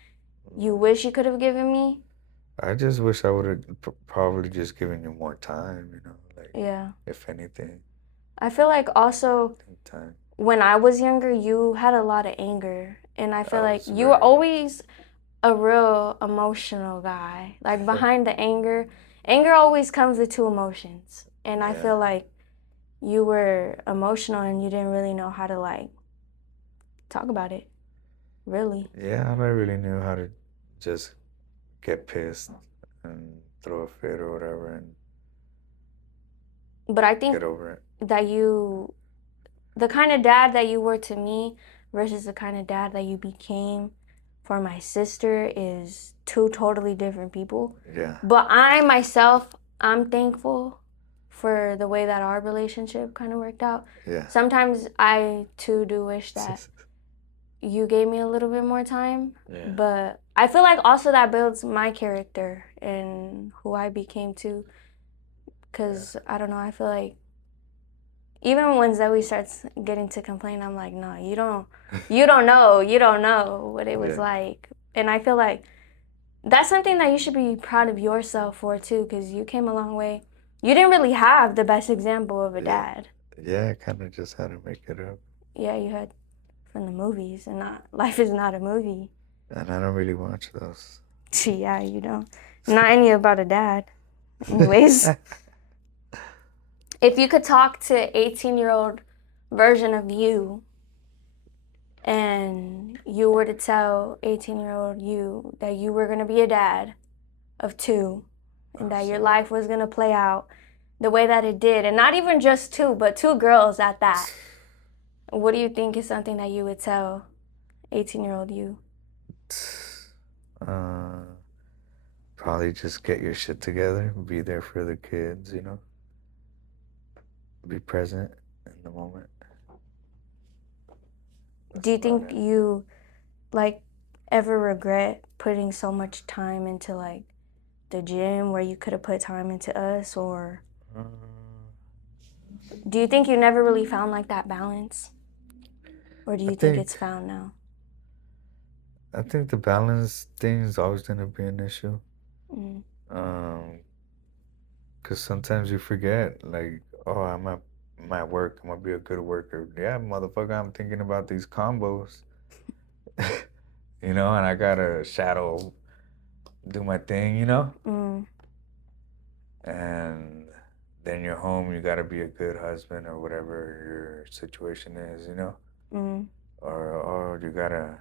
you wish you could have given me? I just wish I would have probably just given you more time, like Yeah. if anything, I feel like also time. when I was younger, you had a lot of anger, and I feel I like was you were very, always a real emotional guy. Like behind the anger always comes with two emotions. And I yeah, feel like you were emotional and you didn't really know how to like talk about it. Really. yeah. I really knew how to just get pissed and throw a fit or whatever and But I think get over it. that the kind of dad that you were to me versus the kind of dad that you became for my sister is two totally different people. Yeah, But I myself, I'm thankful for the way that our relationship kind of worked out. yeah. Sometimes I too do wish that you gave me a little bit more time, Yeah. but I feel like also that builds my character and who I became too. Because I don't know, I feel like even when Zoe starts getting to complain, I'm like, no, you don't know what it was Yeah. like. And I feel like that's something that you should be proud of yourself for too, because you came a long way. You didn't really have the best example of a dad. Yeah, I kind of just had to make it up. Yeah, you had from the movies, and not life is not a movie. And I don't really watch those. Yeah, you don't. Not any about a dad. Anyways, if you could talk to 18-year-old version of you and you were to tell 18-year-old you that you were going to be a dad of two and that your life was going to play out the way that it did, and not even just two, but two girls at that, what do you think is something that you would tell 18-year-old you? Uh, Probably just get your shit together, be there for the kids, be present in the moment. Do you That's about think it. you like ever regret putting so much time into like the gym where you could have put time into us, or Uh, do you think you never really found like that balance, or do I you think think it's found now? I think the balance thing is always gonna be an issue. Mm. Um, 'Cause sometimes you forget, like, oh, I'm at my work, I'm gonna be a good worker. Yeah, motherfucker, I'm thinking about these combos, and I gotta shadow, do my thing, Mm. and then you're home, you gotta be a good husband or whatever your situation is, Mm. or you gotta,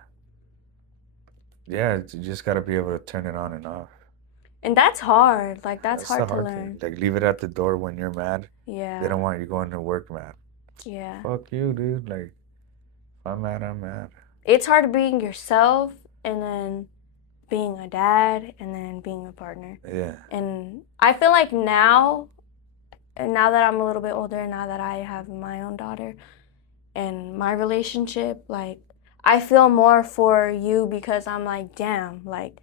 yeah, you just gotta be able to turn it on and off. And that's hard. Like that's That's the hard to hard thing. learn. Like, leave it at the door when you're mad. They Yeah. don't want you going to work mad. Yeah. Fuck you, dude. Like, if I'm mad, I'm mad. It's hard being yourself and then being a dad and then being a partner. Yeah. And I feel like now, and now that I'm a little bit older, and now that I have my own daughter and my relationship, like I feel more for you because I'm like, damn, like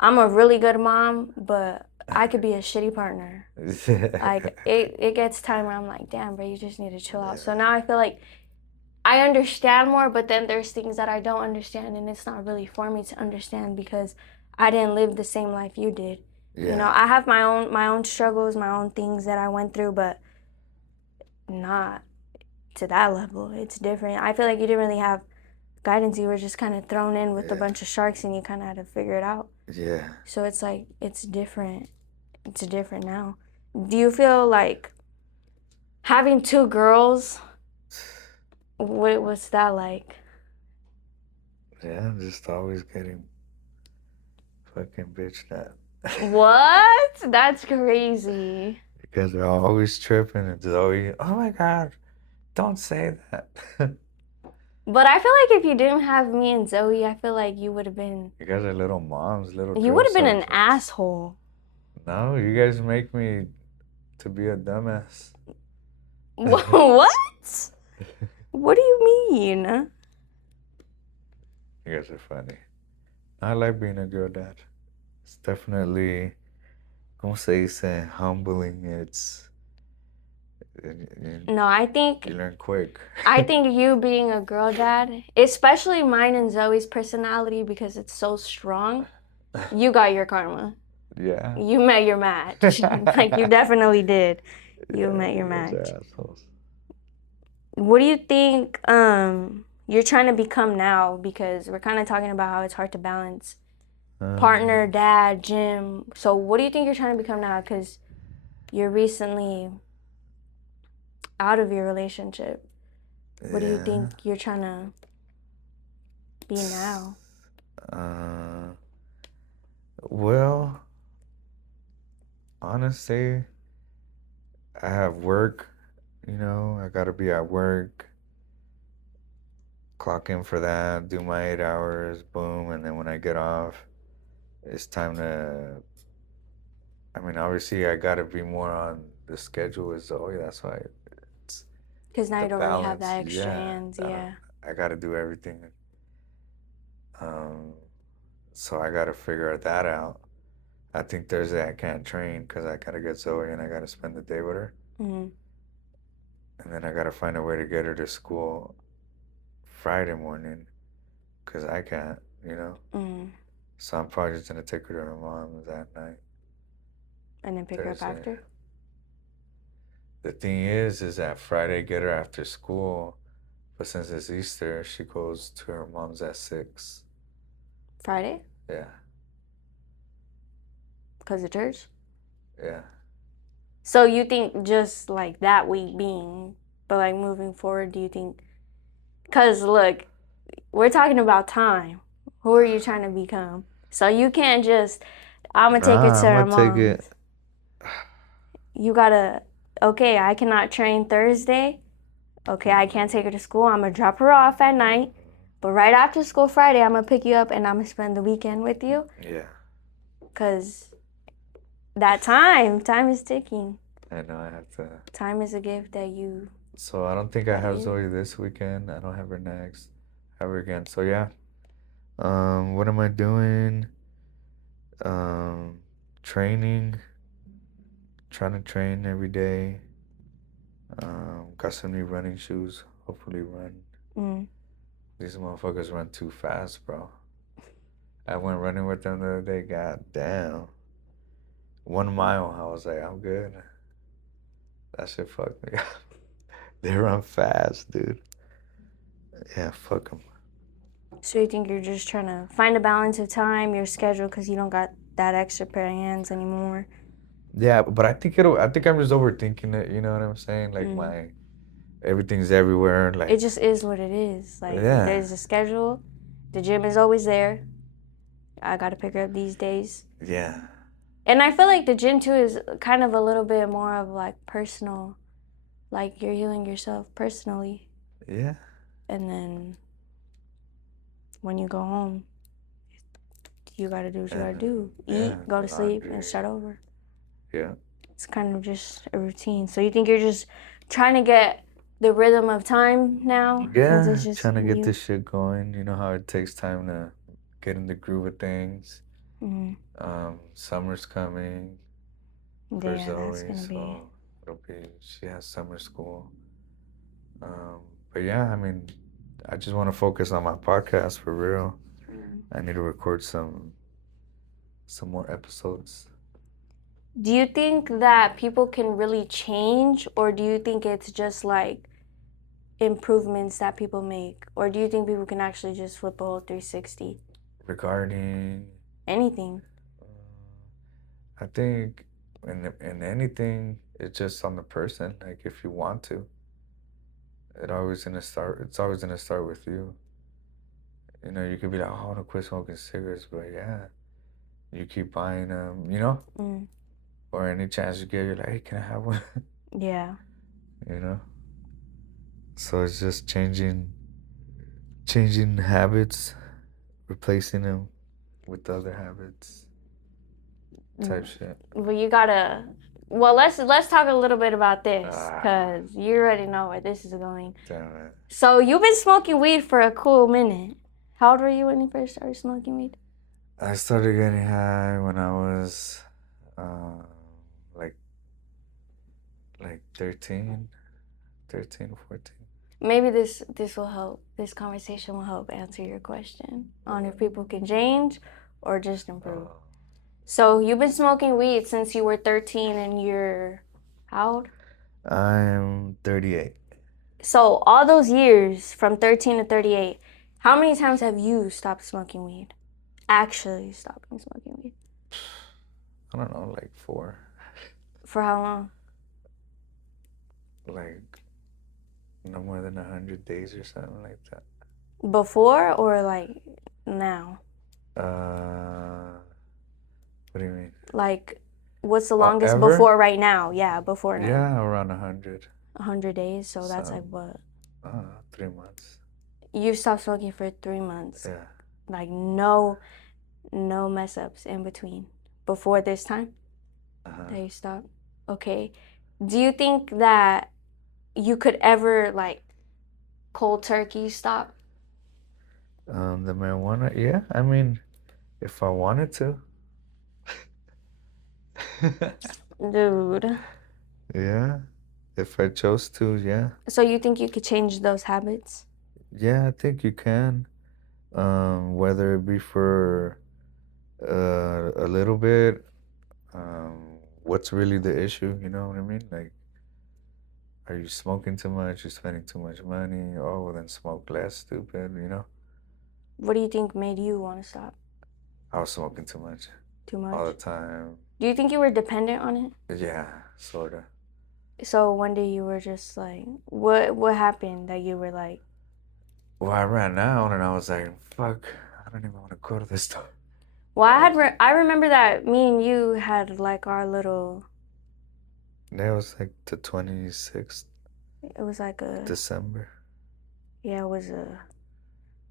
I'm a really good mom, but I could be a shitty partner. Like it gets time where I'm like, damn, bro, you just need to chill out. So now I feel like I understand more, but then there's things that I don't understand, and it's not really for me to understand because I didn't live the same life you did. Yeah. I have my own struggles, my own things that I went through, but not to that level. It's different. I feel like you didn't really have guidance. You were just kind of thrown in with a Yeah. bunch of sharks and you kind of had to figure it out. Yeah. So it's like, it's different. It's different now. Do you feel like having two girls, what's that like? Yeah, I'm just always getting fucking bitched at. What? That's crazy. Because they're always tripping and Zoe, oh my God, don't say that. But I feel like if you didn't have me and Zoe, I feel like you would have been. You guys are little moms, little You would girl have been an subjects. asshole. No, you guys make me to be a dumbass. What? What do you mean? You guys are funny. I like being a girl dad. It's definitely, como se dice, humbling. It's, No, I think you learn quick. I think you being a girl dad, especially mine and Zoe's personality because it's so strong, you got your karma. Yeah. You met your match. Like you definitely did. You met your guys are match. assholes. What do you think you're trying to become now? Because we're kind of talking about how it's hard to balance partner, dad, gym. So what do you think you're trying to become now? Because you're recently out of your relationship. What do you think you're trying to be now? Well, honestly, I have work, you know, I gotta be at work, clock in for that, do my 8 hours, boom, and then when I get off, it's time to, I mean, obviously I gotta be more on the schedule with Zoe, that's why it's Because now the you don't really have balance. that extra Yeah, hands. Yeah. I gotta do everything. So I gotta figure that out. I think Thursday I can't train because I gotta get Zoe and I gotta spend the day with her. Mm-hmm. And then I gotta find a way to get her to school Friday morning because I can't, you know? Mm-hmm. So I'm probably just gonna take her to her mom's that night. And then pick her up Thursday. after? The thing is that Friday get her after school, but since it's Easter, she goes to her mom's at 6. Friday? Yeah, Because of church? yeah. So you think just like that week being, but like moving forward, do you think? Because look, we're talking about time. Who are you trying to become? So you can't just, I'm going to take her to her I'm gonna take mom's. it. You gotta, okay, I cannot train Thursday. Okay, I can't take her to school. I'm gonna drop her off at night. But right after school Friday, I'm gonna pick you up and I'm gonna spend the weekend with you. Yeah. Because that time is ticking. I know I have to. Time is a gift that you. So I don't think I have Zoe this weekend. I don't have her next. I have her again. So yeah. What am I doing? Training. Trying to train every day. Got some new running shoes. Hopefully run. These motherfuckers run too fast, bro. I went running with them the other day. God damn. 1 mile. I was like, I'm good. That shit fucked me up. They run fast, dude. Yeah, fuck them. So you think you're just trying to find a balance of time, your schedule, because you don't got that extra pair of hands anymore? Yeah, but I think I'm just overthinking it. You know what I'm saying? Like everything's everywhere. Like it just is what it is. Like yeah. There's a schedule. The gym is always there. I gotta pick her up these days. Yeah. And I feel like the gym too is kind of a little bit more of like personal, like you're healing yourself personally. Yeah. And then when you go home, you gotta do what you gotta do. Eat, go to sleep, and start over. Yeah. It's kind of just a routine. So you think you're just trying to get the rhythm of time now? Yeah, It's just trying to get this shit going. You know how it takes time to get in the groove of things. Summer's coming for Zoe, that's gonna be. it'll be. She has summer school. But yeah, I mean, I just want to focus on my podcast for real. I need to record some more episodes. Do you think that people can really change, or do you think it's just like improvements that people make? Or do you think people can actually just flip a whole 360? Regarding Anything. I think in anything, it's just on the person. Like if you want to, it's always gonna start with you. You know, you could be like, oh, I want to quit smoking cigarettes, but yeah, you keep buying them, you know, Mm. or any chance you get, you're like, hey, can I have one? Yeah. You know. So it's just changing habits, replacing them with other habits, type shit. Well, you gotta. Well, let's talk a little bit about this, Ah, cause you already know where this is going. damn it. So you've been smoking weed for a cool minute. How old were you when you first started smoking weed? I started getting high when I was uh, like 13, 13, 14. Maybe this will help. This conversation will help answer your question on if people can change or just improve. So you've been smoking weed since you were 13, and you're how old? I'm 38. So all those years from 13 to 38, how many times have you stopped smoking weed? Actually stopping smoking weed? I don't know, like 4. For how long? Like no more than 100 days or something like that. Before or like now? What do you mean? Like, what's the longest ever? before right now? Yeah, before now. Yeah, around 100. 100 days, so that's like what? 3 months. You stopped smoking for 3 months. Yeah. Like no mess ups in between. Before this time that you stopped? Okay. Do you think that you could ever like cold turkey stop? The marijuana, yeah. I mean, if I wanted to. Dude. Yeah. If I chose to, yeah. So you think you could change those habits? Yeah, I think you can. Whether it be for a little bit, what's really the issue? You know what I mean? Like, are you smoking too much? You're spending too much money? Oh, well, then smoke less, stupid, you know? What do you think made you want to stop? I was smoking too much. Too much? All the time. Do you think you were dependent on it? Yeah, sort of. So one day you were just like, what happened that you were like? Well, I ran out and I was like, fuck, I don't even want to go to this store. Well, I remember that me and you had like our little. That was like the 26th. It was like a December. Yeah, it was a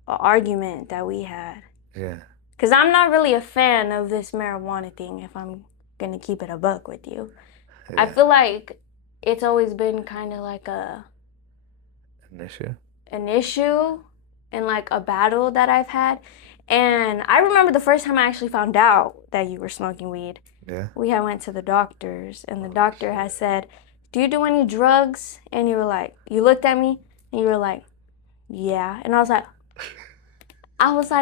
argument that we had. Yeah. Cause I'm not really a fan of this marijuana thing. If I'm gonna keep it a buck with you, Yeah. I feel like it's always been kind of like an issue and like a battle that I've had. And I remember the first time I actually found out that you were smoking weed. Yeah. We had went to the doctors, and the doctor had said, "Do you do any drugs?" And you were like, you looked at me and you were like, "Yeah." And I was like,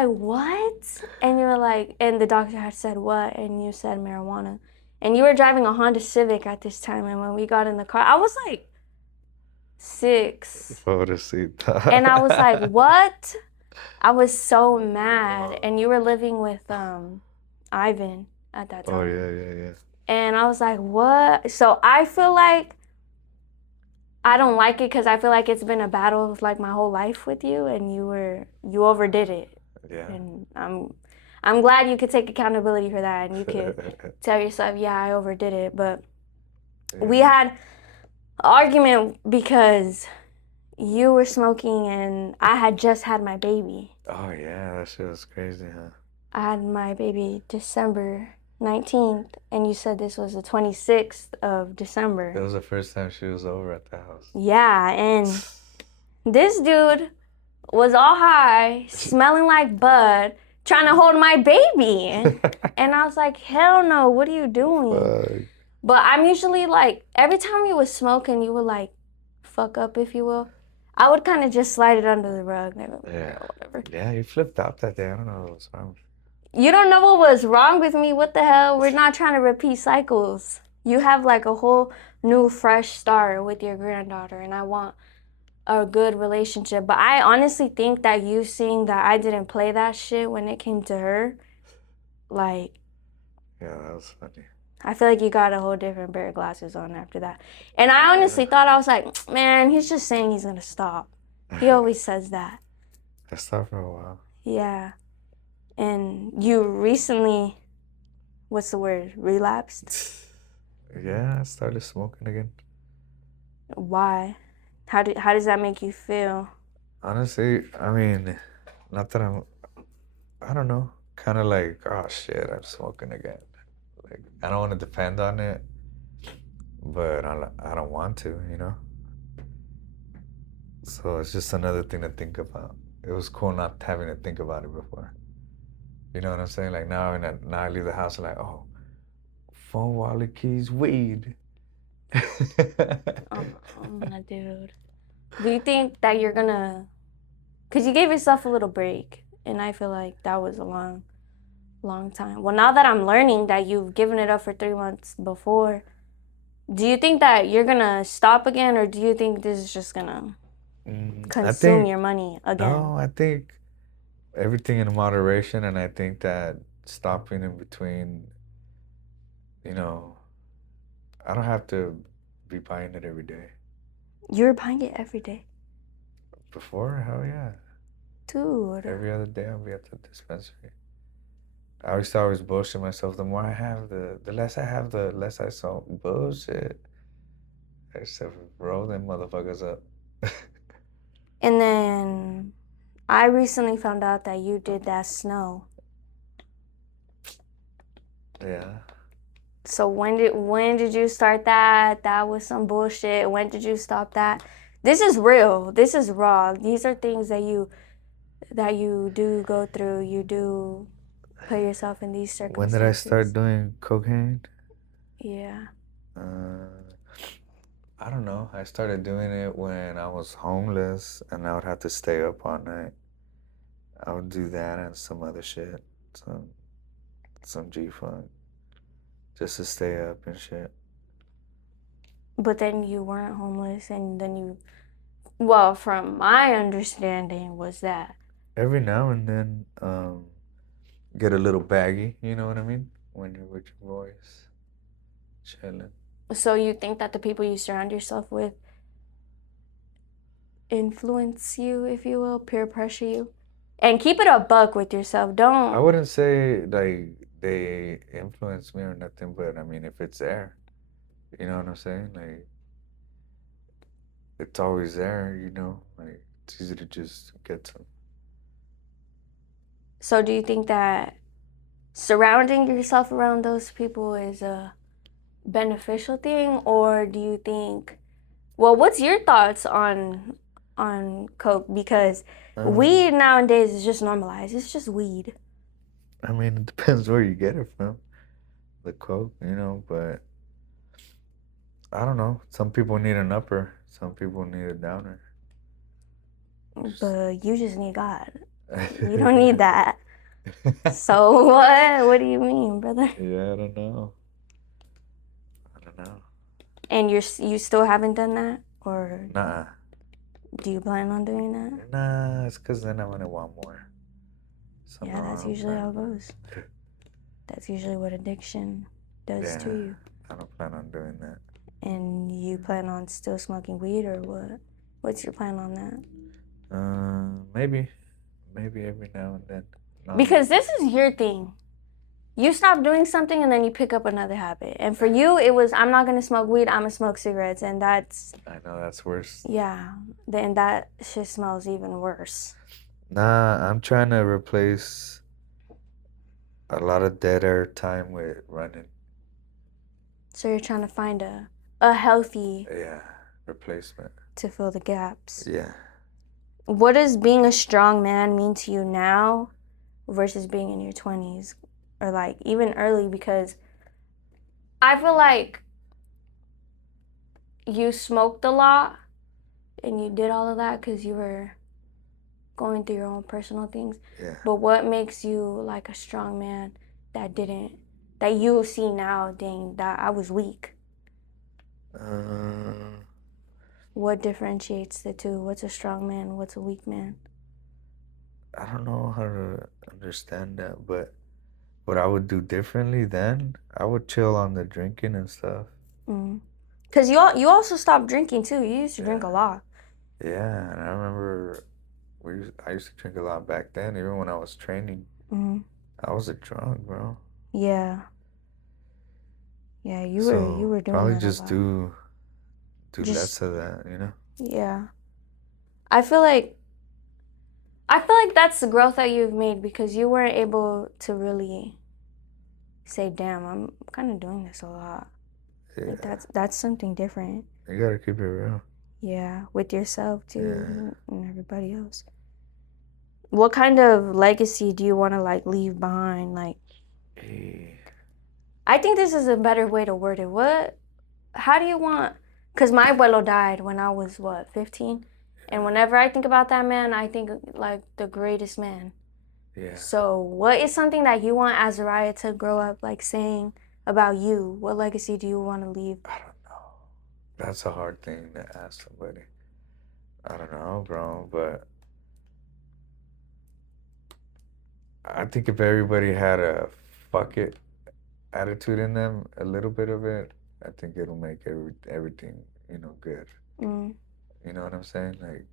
what? And you were like, and the doctor had said what? And you said marijuana. And you were driving a Honda Civic at this time. And when we got in the car, I was like 6. And I was like, what? I was so mad. And you were living with Ivan at that time. Oh, yeah. And I was like, what? So I feel like I don't like it because I feel like it's been a battle of like my whole life with you, and you overdid it. Yeah. And I'm glad you could take accountability for that, and you could tell yourself, yeah, I overdid it. But we had an argument because you were smoking and I had just had my baby. Oh, yeah, that shit was crazy, huh? I had my baby December 19th, and you said this was the 26th of December. It was the first time she was over at the house. Yeah, and this dude was all high, smelling like bud, trying to hold my baby. And I was like, hell no, what are you doing? But I'm usually like, every time you was smoking, you would like fuck up, if you will. I would kind of just slide it under the rug. Yeah. Whatever. Yeah, you flipped out that day. I don't know what was wrong. You don't know what was wrong with me. What the hell? We're not trying to repeat cycles. You have like a whole new fresh start with your granddaughter, and I want a good relationship. But I honestly think that you seeing that I didn't play that shit when it came to her, like, Yeah, that was funny. I feel like you got a whole different pair of glasses on after that. And I honestly thought, I was like, man, he's just saying he's gonna stop. He always says that. I stopped for a while. Yeah. And you recently, what's the word, relapsed? Yeah, I started smoking again. Why? How does that make you feel? Honestly, I mean, not that I don't know, kind of like, oh shit, I'm smoking again. Like, I don't want to depend on it, but I don't want to, you know? So it's just another thing to think about. It was cool not having to think about it before. You know what I'm saying? Like now, now I leave the house like, oh, phone, wallet, keys, weed. Oh, my dude. Do you think that you're gonna, because you gave yourself a little break, and I feel like that was a long time. Well, now that I'm learning that you've given it up for 3 months before, do you think that you're gonna stop again, or do you think this is just gonna I consume think, your money again? no, I think everything in moderation, and I think that stopping in between, you know, I don't have to be buying it every day. You're buying it every day. Before, hell yeah. Dude. Every other day I'll be at the dispensary. I used to always bullshit myself. The more I have, the less I have, the less I smoke. Bullshit. I used to roll them motherfuckers up. And then I recently found out that you did that snow. Yeah. So when did you start that? That was some bullshit. When did you stop that? This is real. This is raw. These are things that you do go through. You do put yourself in these circumstances. When did I start doing cocaine? Yeah. I don't know. I started doing it when I was homeless and I would have to stay up all night. I would do that and some other shit. Some G-Funk. Just to stay up and shit. But then you weren't homeless, and then you, well, from my understanding, was that Every now and then, get a little baggy, you know what I mean? When you're with your boys, chilling. so you think that the people you surround yourself with influence you, if you will, peer pressure you? And keep it a buck with yourself. Don't. I wouldn't say like they influence me or nothing, but I mean if it's there, you know what I'm saying? Like it's always there, you know? Like it's easy to just get some. So do you think that surrounding yourself around those people is a beneficial thing, or do you think, well, what's your thoughts on coke? Because weed nowadays is just normalized. It's just weed. I mean it depends where you get it from. The coke, you know, but I don't know. Some people need an upper, some people need a downer. But you just need God. You don't need that. So what? What do you mean, brother? Yeah, I don't know. And you still haven't done that, or Nah. do you plan on doing that? Nah, it's because then I'm gonna want more. So Yeah, no, that's I don't usually plan how it on goes. That's usually what addiction does to Yeah, you. I don't plan on doing that. And you plan on still smoking weed, or what? What's your plan on that? Maybe every now and then. No. Because this is your thing. You stop doing something and then you pick up another habit. And for you, it was, I'm not gonna smoke weed, I'm gonna smoke cigarettes. And that's, I know that's worse. yeah, then that shit smells even worse. Nah, I'm trying to replace a lot of dead air time with running. So you're trying to find a healthy replacement to fill the gaps. Yeah. What does being a strong man mean to you now versus being in your 20s, or like even early? Because I feel like you smoked a lot and you did all of that because you were going through your own personal things. Yeah. But what makes you like a strong man that you see now, dang, that I was weak? What differentiates the two? What's a strong man? What's a weak man? I don't know how to understand that, but what I would do differently then, I would chill on the drinking and stuff. Cause you also stopped drinking too. You used to drink a lot. Yeah, and I remember I used to drink a lot back then, even when I was training. I was a drunk, bro. Yeah. Yeah, you So were doing probably that a just lot. do Just less of that, you know? yeah. I feel like that's the growth that you've made because you weren't able to really say, "Damn, I'm kind of doing this a lot." Like Yeah, that's something different. you gotta keep it real. Yeah, with yourself Yeah. too and everybody else. What kind of legacy do you want to like leave behind? Like, Hey. I think this is a better way to word it. How do you want? Because my abuelo died when I was what, 15? And whenever I think about that man, I think like the greatest man. Yeah. So, what is something that you want Azariah to grow up like saying about you? What legacy do you want to leave? I don't know. That's a hard thing to ask somebody. I don't know, bro, but I think if everybody had a fuck it attitude in them, a little bit of it, I think it'll make everything, good. Mm. You know what I'm saying? Like,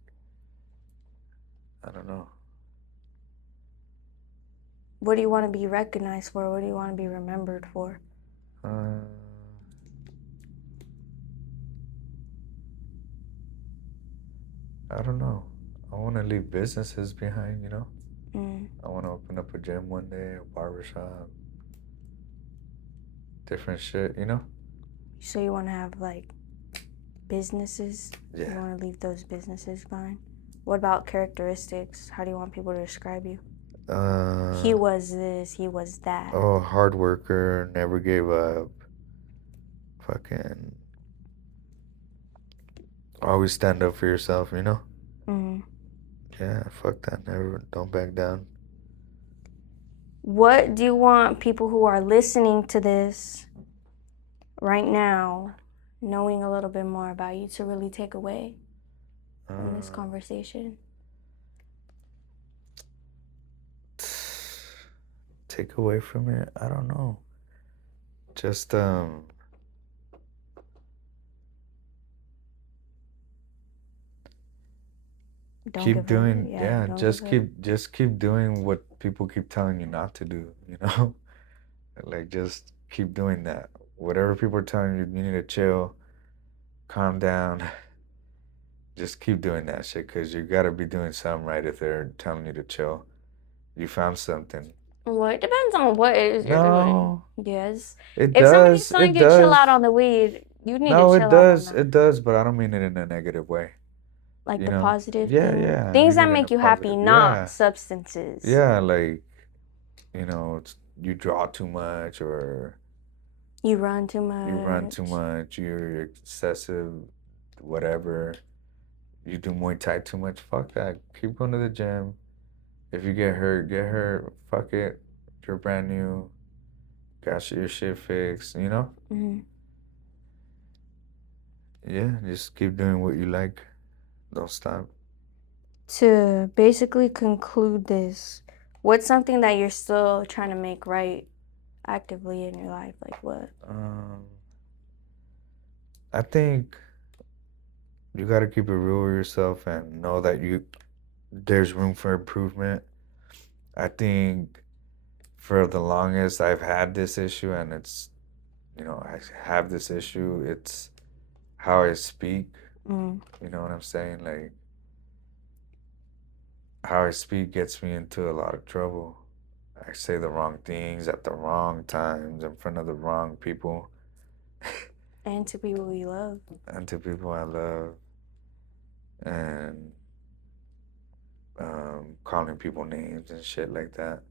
I don't know. What do you want to be recognized for? What do you want to be remembered for? Uh, I don't know. I want to leave businesses behind, you know? I want to open up a gym one day, a barbershop, different shit, you know? So, you want to have like businesses? You Yeah. want to leave those businesses behind? What about characteristics? How do you want people to describe you? He was this, he was that. Oh, hard worker, never gave up. Fucking always stand up for yourself, you know? Yeah, fuck that. Never, don't back down. What do you want people who are listening to this right now, knowing a little bit more about you, to really take away from this conversation? Take away from it? I don't know. Just Don't keep give doing, up. yeah, Don't just give up. keep doing what people keep telling you not to do, you know? Like just keep doing that. Whatever people are telling you, you need to chill, calm down. Just keep doing that shit because you gotta be doing something right if they're telling you to chill. You found something. Well, it depends on what it is you're doing. No, Yes. it If somebody's does. telling It you to chill does. out on the weed, you need to No, it chill out on does. that. It does, but I don't mean it in a negative way. Like You the know? positive Yeah, thing. yeah. I Things mean that it in a make you happy, positive. not Yeah. substances. Yeah, like, you draw too much or You run too you run too much. much, you're excessive, whatever. You do Muay Thai too much. Fuck that. Keep going to the gym. If you get hurt, get hurt. Fuck it. You're brand new. Got your shit fixed, you know? Yeah, just keep doing what you like. Don't stop. To basically conclude this, what's something that you're still trying to make right actively in your life? Like what? I think you gotta keep it real with yourself and know that there's room for improvement. I think for the longest I've had this issue and I have this issue, it's how I speak. You know what I'm saying? Like how I speak gets me into a lot of trouble. I say the wrong things at the wrong times in front of the wrong people And to people you love. and to people I love and calling people names and shit like that.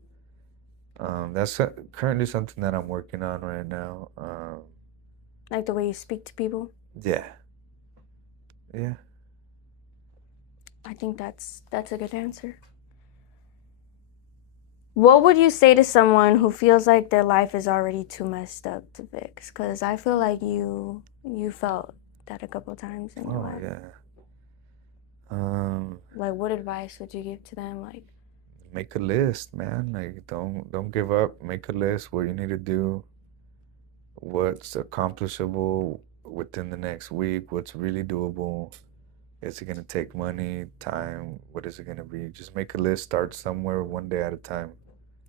That's currently something that I'm working on right now. Like the way you speak to people. Yeah. Yeah. I think that's a good answer. What would you say to someone who feels like their life is already too messed up to fix? Because I feel like you felt that a couple times in your Oh life. yeah. Like, what advice would you give to them? Like, Make a list, man. Like don't give up. Make a list what you need to do, what's accomplishable within the next week, what's really doable. Is it gonna take money, time? What is it gonna be? Just make a list, start somewhere one day at a time.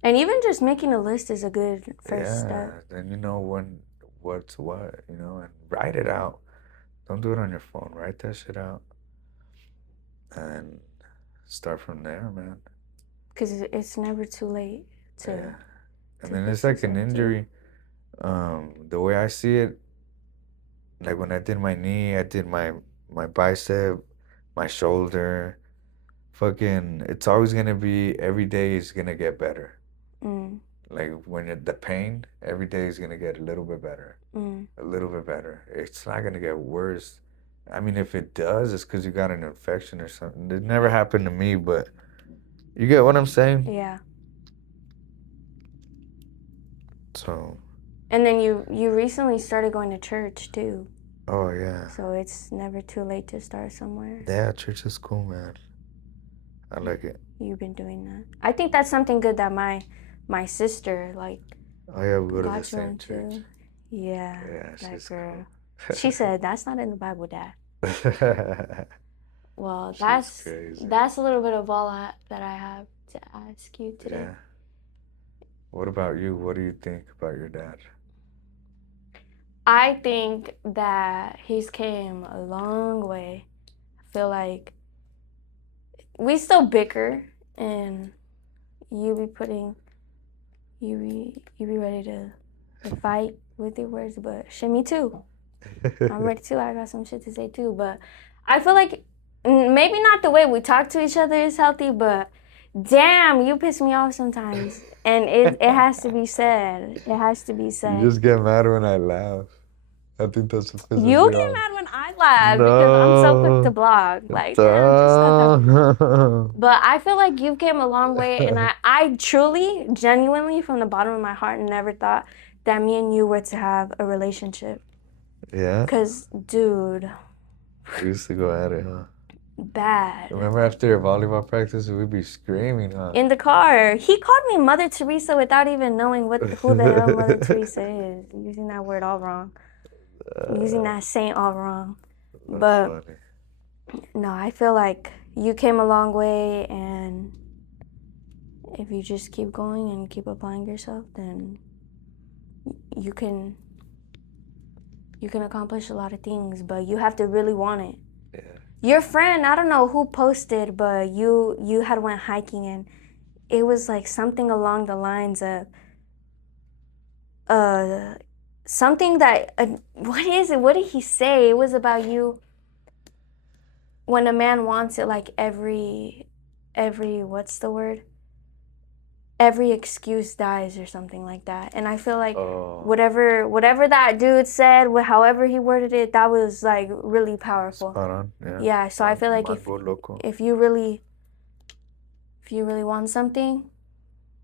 and even just making a list is a good first Yeah, step. then you know what's what, and write it out. Don't do it on your phone. Write that shit out and start from there, man. Because it's never too late to. Yeah. And to then fix it's like an yourself, too. injury. The way I see it, like when I did my knee, I did my bicep, my shoulder. Fucking, it's always gonna be every day is gonna get better. Mm, Like when the pain, every day is gonna get a little bit better, mm. a little bit better. It's not gonna get worse. I mean, if it does, it's because you got an infection or something. It never happened to me, but you get what I'm saying? Yeah. So, And then you recently started going to church too, oh yeah. so it's never too late to start somewhere. Yeah, church is cool, man. I like it. You've been doing that. I think that's something good that my sister like Oh yeah, we go to the got you same church. into. Yeah, Yeah, that she's girl. cool. She said that's not in the Bible, Dad. Well, She's crazy. that's a little bit of all that I have to ask you today. Yeah. What about you? What do you think about your dad? I think that he's came a long way. I feel like we still bicker, and you be ready to fight with your words, but shit, me too. I'm ready too. I got some shit to say too, but I feel like maybe not the way we talk to each other is healthy, but damn, you piss me off sometimes, and it has to be said. It has to be said. You just get mad when I laugh. I think that's what pisses You me get off. mad when I laugh because I'm so quick to blog. Like, damn, just stop that. But I feel like you've came a long way, and I truly, genuinely, from the bottom of my heart, never thought that me and you were to have a relationship. Yeah? Cause, dude, We used to go at it, huh? bad. Remember after your volleyball practice, we'd be screaming, huh? In the car, he called me Mother Teresa without even knowing who the hell Mother Teresa is. Using that word all wrong. Using that saint all wrong. That's But funny. no, I feel like you came a long way, and if you just keep going and keep applying yourself, then you can accomplish a lot of things, but you have to really want it. Yeah. Your friend, I don't know who posted, but you had went hiking, and it was like something along the lines of something that what is it? What did he say? It was about you when a man wants it, like every what's the word? Every excuse dies or something like that. And I feel like Oh, whatever that dude said, however he worded it, that was like really powerful. spot on. Yeah. Yeah, so I feel like Mango loco. if you really want something,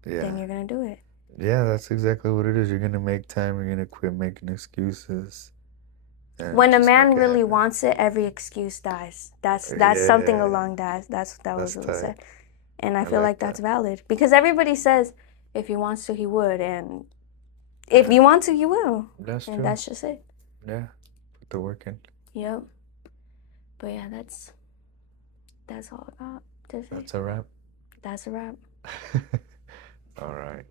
then Yeah. you're gonna do it. Yeah, that's exactly what it is. You're gonna make time. You're gonna quit making excuses. And When a just man make it really happen. wants it, every excuse dies. That's something Yeah. along that. That was That's what it said. tight. And I I feel like like that's that. valid because everybody says if he wants to, he would, and if you want to, you will, That's and true. that's just it. Yeah. Put the work in. Yep. But yeah, that's all I got to say. That's a wrap. That's a wrap. All right.